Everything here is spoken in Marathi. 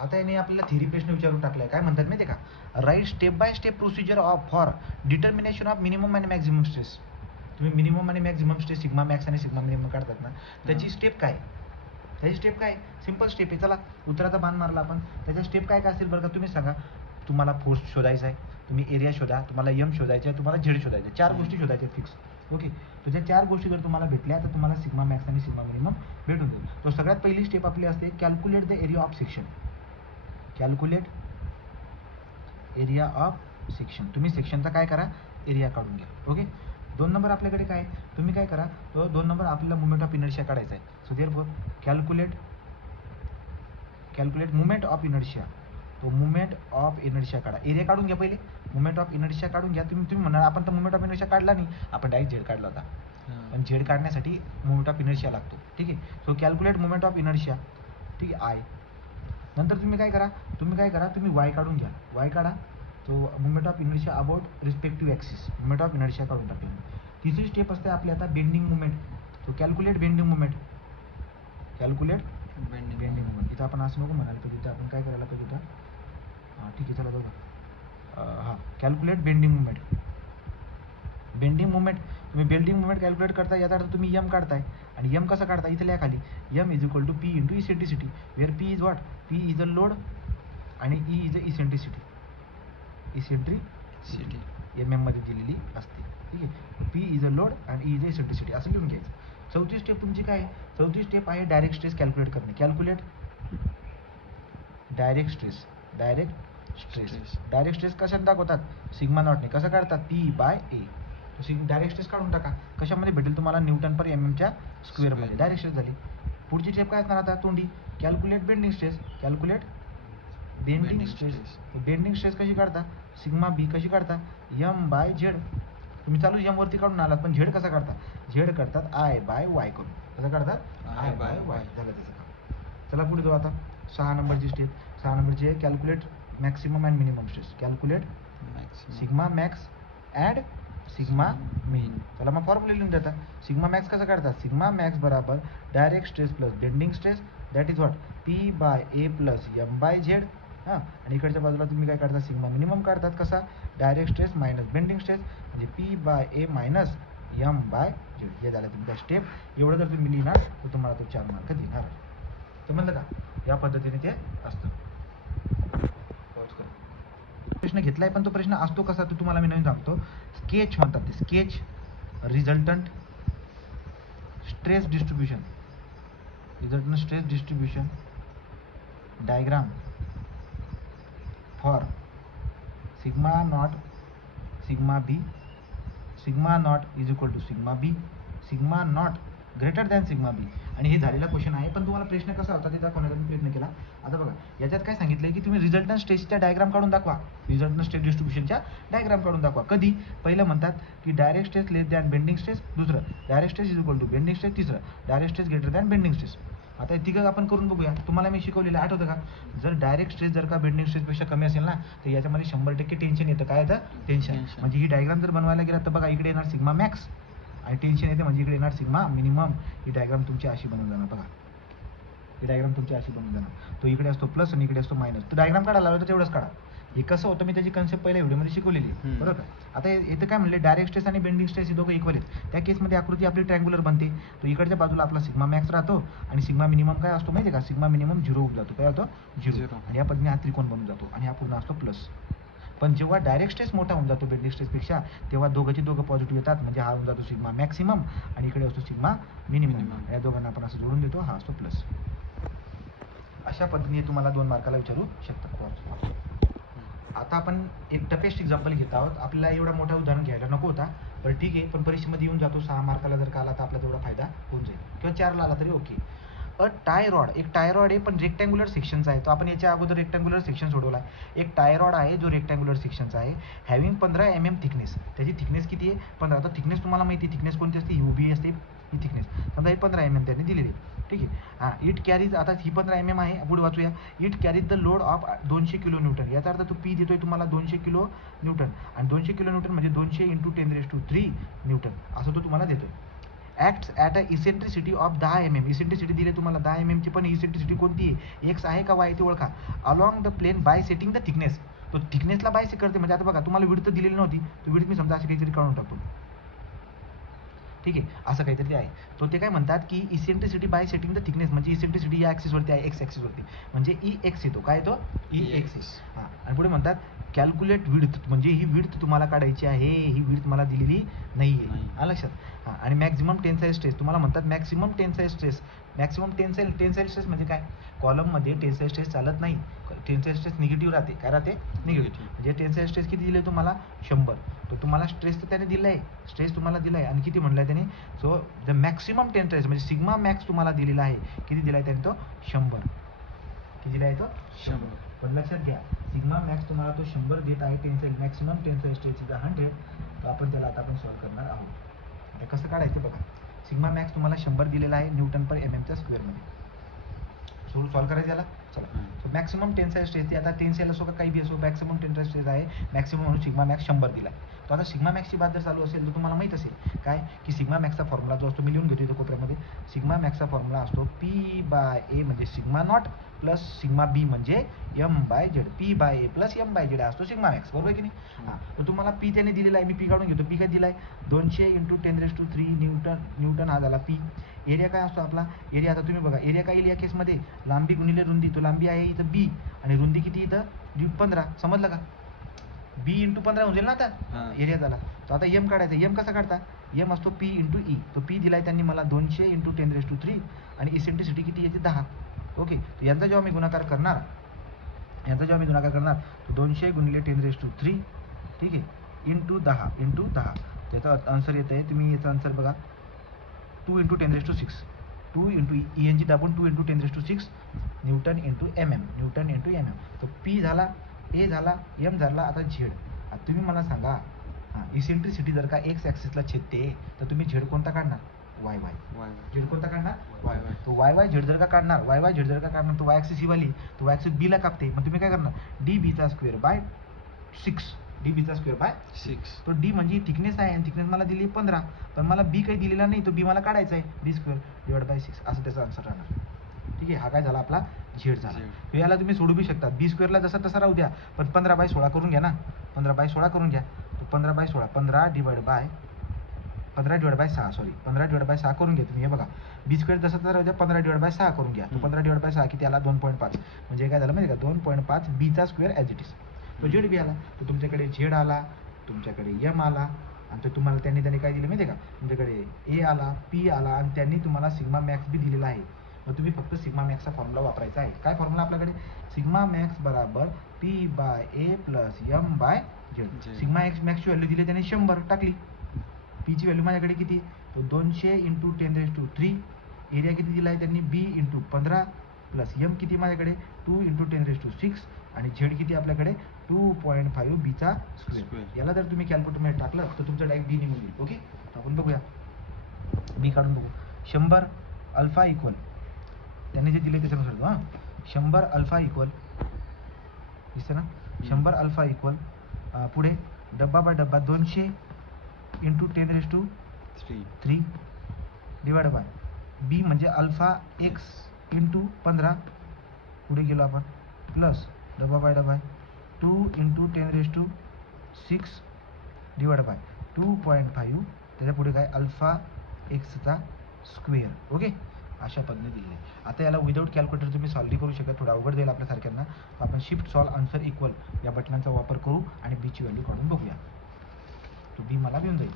आता याने आपल्याला थिअरी प्रश्न विचारून टाकलाय. काय म्हणतात माहिती आहे का? Right step by step procedure of for determination of minimum आणि मॅक्झिमम स्ट्रेस. तुम्ही मिनिमम आणि मॅक्झिमम स्ट्रेस सिग्मा मॅक्स आणि सिग्मा मिनिमम काढतात ना, त्याची स्टेप काय? त्याची स्टेप काय? सिंपल स्टेप आहे. चला उत्तराचा बाण मारला आपण. त्याच्या स्टेप काय काय असेल बरं का? तुम्ही सांगा. तुम्हाला फोर्स शोधायचा आहे, तुम्ही एरिया शोधा, तुम्हाला एम शोधायचं आहे, तुम्हाला झेड शोधायचं आहे. 4 गोष्टी शोधायच्या फिक्स. ओके. तर त्या 4 गोष्टी जर तुम्हाला भेटल्या तर तुम्हाला सिग्मा मॅक्स आणि सिग्मा मिनिमम भेटून जाईल. तो सगळ्यात पहिली स्टेप आपली असते calculate the area of section. Calculate area of section. तुम्ही सेक्शनचा काय करा? एरिया काढून घ्या. ओके. 2 नंबर आपल्याकडे काय? तुम्ही काय करा? तो 2 नंबर आपल्याला मोमेंट ऑफ इनर्शिया काढायचा आहे. So therefore calculate moment of inertia. तो मोमेंट ऑफ इनर्शिया काढा. एरिया काढून घ्या पहिले. मोमेंट ऑफ इनर्शिया काढून घ्या. तुम्ही म्हणाल आपण तर मोमेंट ऑफ इनर्शिया काढला नाही, आपण डायरेक्ट झेड काढला होता. पण झेड काढण्यासाठी मोमेंट ऑफ इनर्शिया लागतो. ठीक आहे. So calculate moment of inertia. ठीक आहे. आय. नंतर तुम्ही काय करा? तुम्ही वाय काढून घ्या. वाय काढा. तो moment of inertia about respective axis. Moment of inertia काढून टाकली. तिसरी स्टेप असते आपली आता बेंडिंग मोमेंट. तो calculate bending moment. Calculate bending moment. इथं आपण असं नको म्हणाल, तर इथं आपण काय करायला पाहिजे होतं? हां ठीक आहे, चला बघा. हां calculate bending moment. Bending moment तुम्ही बेंडिंग मोमेंट कॅल्क्युलेट करता, याचा अर्थ तुम्ही एम काढताय. आणि एम कसं काढता? इथं लिहा खाली M is equal to P into eccentricity, where P is what? P is a load आणि E is a eccentricity. Eccentricity M एममध्ये दिलेली असते. ठीक आहे. पी इज अ लोड आणि ई इज अ इसेंट्रिसिटी असं लिहून घ्यायचं. चौथी स्टेप तुमची काय आहे? चौथी स्टेप आहे डायरेक्ट स्ट्रेस कॅल्क्युलेट करणे. Calculate direct stress. Direct stress कशात दाखवतात? सिग्मा नॉटने. कसं काढतात? P by A. Direct stress काढून टाका. कशामध्ये भेटेल तुम्हाला? न्यूटन पर एम एमच्या स्क्वेअरमध्ये. डायरेक्ट स्ट्रेस झाली. पुढची स्टेप काय असणार आता? तोंडी calculate bending stress. Calculate bending stress. Bending stress कशी काढता? सिग्मा बी कशी काढता? M by Z. तुम्ही चालू एम वरती काढून आलात, पण झेड कसा काढता? झेड करतात आय बाय वाय करून. कसं काढतात? I by y. झालं त्याचं काम. चला पुढे जाऊ आता. 6 नंबरची स्टेप. 6 नंबरची आहे calculate maximum and minimum stress. Calculate sigma max and sigma min. त्याला मग फॉर्म्युला लिहून देतात. सिग्मा मॅक्स कसं काढतात? सिग्मा मॅक्स बराबर direct stress plus bending stress, that is what? P by A plus M by Z. हां. आणि इकडच्या बाजूला तुम्ही काय काढता? सिग्मा मिनिमम काढतात. कसा? Direct stress minus bending stress, म्हणजे P by A minus M by Z. हे झालं तुमचा स्टेप. एवढं जर तुम्ही लिहिणार तर तुम्हाला तो 4 मार्क देणार. समजलं का? या पद्धतीने ते असतं. प्रश्न घेतलाय, पण तो प्रश्न असतो कसा तो तुम्हाला मी नवीन सांगतो. स्केच म्हणतात ते. Sketch resultant stress distribution. Resultant stress distribution diagram for sigma not sigma B. Sigma not is equal to sigma B. Sigma not greater than sigma B. आणि हे झालेला क्वेश्चन आहे, पण तुम्हाला प्रश्न कसा होता ते दाखवण्याचा मी प्रयत्न केला. आता बघा याच्यात काय सांगितलंय की तुम्ही रिझल्टंट स्ट्रेसच्या डायग्राम काढून दाखवा. रिझल्टंट स्ट्रेस डिस्ट्रीब्युशनच्या डायग्राम काढून दाखवा. कधी? पहिलं म्हणतात की direct stress less than bending stress. दुसरं direct stress is equal to bending stress. तिसरं direct stress greater than bending stress. आता हे तिघं आपण करून बघूया. तुम्हाला मी शिकवलेलं आठवतं का? जर डायरेक्ट स्ट्रेस जर का बेंडिंग स्ट्रेसपेक्षा कमी असेल ना, तर याच्यामध्ये 100% टेन्शन येतं. काय येतं? टेन्शन. म्हणजे ही डायग्राम जर बनवायला गेला तर बघा इकडे येणार सिग्मा मॅक्स आणि टेन्शन येते, म्हणजे इकडे येणार सिग्मा मिनिमम. ही डायग्राम तुमची अशी बनवून जाणार. बघा ही डायग्राम तुमची अशी बनवून जाणार. तो इकडे असतो प्लस आणि इकडे असतो मायनस. तो डायग्राम काढायला लावला तर तेवढंच काढा. हे कसं होतं मी त्याची कन्सेप्ट पहिल्या व्हिडिओमध्ये शिकवलेली आहे. बरोबर का? आता इथं काय म्हणले? डायरेक्ट स्ट्रेस आणि बेंडिंग स्ट्रेस हे दोघं इक्वल आहेत. त्या केसमध्ये आकृती आपली ट्रँग्युलर बनते. तो इकडच्या बाजूला आपला सिग्मा मॅक्स राहतो आणि सिग्मा मिनिमम काय असतो माहिती आहे का? सिग्मा मिनिमम 0 होऊन जातो. काय होतो? 0. आणि या पद्धतीने हा त्रिकोण बनून जातो आणि हा पूर्ण असतो प्लस. पण जेव्हा डायरेक्ट स्ट्रेस मोठा होऊन जातो बेंडिंग स्ट्रेसपेक्षा, तेव्हा दोघंची दोघं पॉझिटिव्ह येतात. म्हणजे हा होऊन जातो सिग्मा मॅक्सिमम आणि इकडे असतो सिग्मा मिनिमम. या दोघांना आपण असं जोडून देतो. हा असतो प्लस. अशा पद्धतीने तुम्हाला 2 मार्काला विचारू शकतात. आता आपण एक टफेस्ट एक्झाम्पल घेत आहोत. आपल्याला एवढा मोठा उदाहरण घ्यायला नको होता, पण ठीक आहे. पण परीक्षेमध्ये येऊन जातो. 6 मार्काला जर का आला तर आपला तेवढा फायदा होऊन जाईल, किंवा 4ला आला तरी ओके. Tie rod. एक टाय रॉड आहे, पण रेक्टँग्युलर सेक्शनचा आहे. तो आपण याच्या अगोदर रेक्टँग्युलर सेक्शन सोडवला आहे. एक टाय रॉड आहे जो रेक्टँग्युलर सेक्शनचा आहे. Having 15 mm thickness. त्याची थिकनेस किती आहे? 15. आता थिकनेस तुम्हाला माहिती आहे थिकनेस कोणती असते? UB असते ही थिकनेस. समजा ही 15 mm त्यांनी दिलेली आहे. ठीक आहे. हां. It carries. आता ही 15 mm आहे. पुढे वाचूया. It carries the load of 200 kilo newton. याचा अर्थ तो पी देतोय तुम्हाला 200 किलो न्यूटन. आणि 200 किलो न्यूटन म्हणजे 200 × 10³ न्यूटन असं तो तुम्हाला देतोय. Acts at a eccentricity of 10 mm. Eccentricity दिली तुम्हाला 10 mm ची, पण इसेंट्रिसिटी कोणती आहे, एक्स आहे का वाय ते ओळखा. Along the plane by setting the thickness. तो थिकनेसला बाय करते, म्हणजे आता बघा तुम्हाला विड्थ दिलेली नव्हती, तो विड्थ मी समजा अशी काहीतरी काढून टाकतो, ठीक आहे, असं काहीतरी आहे. तो ते काय म्हणतात की eccentricity bye setting the thickness, म्हणजे इसेंट्रिसिटी या ॲक्सिसवरती आहे, एक्स ॲक्सिसवरती, म्हणजे ई एक्स येतो, काय येतो, ई एक्स. हां, आणि पुढे म्हणतात कॅल्क्युलेट विड्थ, म्हणजे ही विड्थ तुम्हाला काढायची आहे, ही विड्थ मला दिलेली नाही आहे, लक्षात. हां, आणि मॅक्झिमम टेन्साईल स्ट्रेस तुम्हाला म्हणतात, maximum tensile stress. Maximum tensile stress म्हणजे काय, कॉलममध्ये टेन्साईल स्ट्रेस चालत नाही, टेन्साईल स्ट्रेस निगेटिव्ह राहते, काय राहते, निगेटिव्ह. म्हणजे टेन्साईल स्ट्रेस किती दिले तुम्हाला, 100. तर तुम्हाला स्ट्रेस तर त्याने दिला आहे, स्ट्रेस तुम्हाला दिला आहे, आणि किती म्हणलं आहे त्याने, सो द मॅक्सिमम टेन्साईल म्हणजे सिग्मा मॅक्स तुम्हाला दिलेला आहे, किती दिला आहे त्याने, तो 100. किती दिला आहे तो, 100. पण लक्षात घ्या, सिग्मा मॅक्स तुम्हाला तो 100 देत आहे, tensile maximum tensile stress is 100. तर आपण त्याला आता आपण सॉल्व्ह करणार आहोत. आता कसं काढायचं बघा, सिग्मा मॅक्स तुम्हाला 100 दिलेला आहे न्यूटन पर mm च्या स्क्वेअरमध्ये. सॉल्व्ह करायचं याला, चला. सो मॅक्सिमम टेन्साईल स्ट्रेस, आता टेन्साईल असो का काही बी असो, मॅक्सिमम टेन्साईल स्ट्रेस आहे, मॅक्सिमम म्हणून सिग्मा मॅक्स 100 दिला. तो आता सिग्मा मॅक्सची बात जर चालू असेल तर तुम्हाला माहीत असेल काय, की सिग्मा मॅक्सचा फॉर्म्युला जो असतो, मी लिहून घेतो इथं कोपऱ्यामध्ये, सिग्मा मॅक्सचा फॉर्म्युला असतो P/A म्हणजे सिग्मा नॉट प्लस सिग्मा बी म्हणजे M/Z. P/A प्लस M/Z असतो सिग्मा मॅक्स, बरोबर की नाही. हां, तर तुम्हाला पी त्याने दिलेला आहे, मी पी काढून घेतो. पी काय दिला आहे, 200 × 10³ न्यूटन हा झाला पी. एरिया काय असतो आपला, एरिया आता तुम्ही बघा, एरिया काय येईल या केसमध्ये, लांबी गुणिले रुंदी. तो लांबी आहे इथं बी, आणि रुंदी किती इथं 15, समजलं का, बी × 15 होऊन जाईल ना आता एरिया झाला. तर आता एम काढायचा, एम कसा काढता, एम असतो पी × ई. तो पी दिलाय त्यांनी मला 200 × 10³ आणि इसेंट्रिसिटी किती येते 10. ओके, तर यांचा जेव्हा मी गुणाकार करणार, तर 200 × 10³ ठीक आहे, × 10 त्याचा आन्सर येतं आहे, तुम्ही याचा आन्सर बघा, 2 × 10⁶. 2 × यांची दाबून 2 × 10⁶ न्यूटन × mm. तर पी झाला, ए झाला, एम झाला, आता झेड. आता तुम्ही मला सांगा, हां, इसेंट्रिसिटी जर का एक्स ॲक्सिसला छेदते तर तुम्ही झेड कोणता काढणार, वाय. झेड कोणता काढणार, वाय. तो वाय झेड जर का काढणार, तो वाय ॲक्सिस ही वाली, तो वाय ॲक्सिस बीला कापते, मग तुम्ही काय करणार, dB²/6. तो डी म्हणजे थिकनेस आहे, आणि थिकनेस मला दिली 15, पण मला बी काही दिलेला नाही, तो बी मला काढायचा आहे, b²/6 असं त्याचा आन्सर राहणार. ठीक आहे, हा काय झाला आपला झेड झाला. याला तुम्ही सोडू बी शकता, b² जसा तसा राहू द्या, पण 15/16 करून घ्या ना, 15/16 करून घ्या. तो 15/16 15/6 करून घ्या तुम्ही. हे बघा, b² जसा तसा राहू द्या, 15/6 करून घ्या. तो 15/6 किती आला, 2.5. म्हणजे काय झालं माहिती का, 2.5 b² ॲज इट इज. तो झेड बी आला. तर तुमच्याकडे झेड आला, तुमच्याकडे एम आला, आणि तो तुम्हाला त्यांनी काय दिलं माहिती आहे का, तुमच्याकडे ए आला, पी आला, आणि त्यांनी तुम्हाला सिग्मा मॅक्स बी दिलेला आहे. मग तुम्ही फक्त सिग्मा मॅक्सचा फॉर्म्युला वापरायचा आहे. काय फॉर्म्युला आपल्याकडे, सिग्मा मॅक्स बराबर P/A plus M/Z. Sigma मॅक्सची value दिली त्याने 100 टाकली, पीची व्हॅल्यू माझ्याकडे किती, तो 200 × 10⁻³ एरिया किती दिला आहे त्यांनी, b × 15 प्लस एम किती माझ्याकडे 2 × 10⁶, आणि झेड किती आपल्याकडे 2.5 b². याला जर तुम्ही कॅल्क्युलेटरमध्ये टाकलं तर तुमचं डायरेक्ट बी निघून येईल. ओके, आपण बघूया, बी काढून बघू. 100 अल्फा इक्वल, त्यांनी जे दिले त्याच्यानुसार, हां, 100 अल्फा इक्वल दिसतं ना, 100 अल्फा इक्वल, पुढे डब्बा बाय डब्बा 200 × 10⁻³ डिवाइड बाय बी म्हणजे अल्फा एक्स × 15, पुढे गेलो आपण, प्लस डबा बाय 2 × 10⁻6 डिवाइड बाय 2.5, त्याच्या पुढे काय अल्फा एक्सचा स्क्वेअर. ओके, अशा पद्धतीने दिलेली आहे. आता याला विदाऊट कॅल्क्युलेटर तुम्ही सॉल्व्ह करू शकता, थोडा अवघड जाईल आपल्यासारख्यांना. आपण शिफ्ट सॉल्व्ह आन्सर इक्वल या बटनाचा वापर करू आणि बीची व्हॅल्यू काढून बघूया. तो बी मला मिळून जाईल.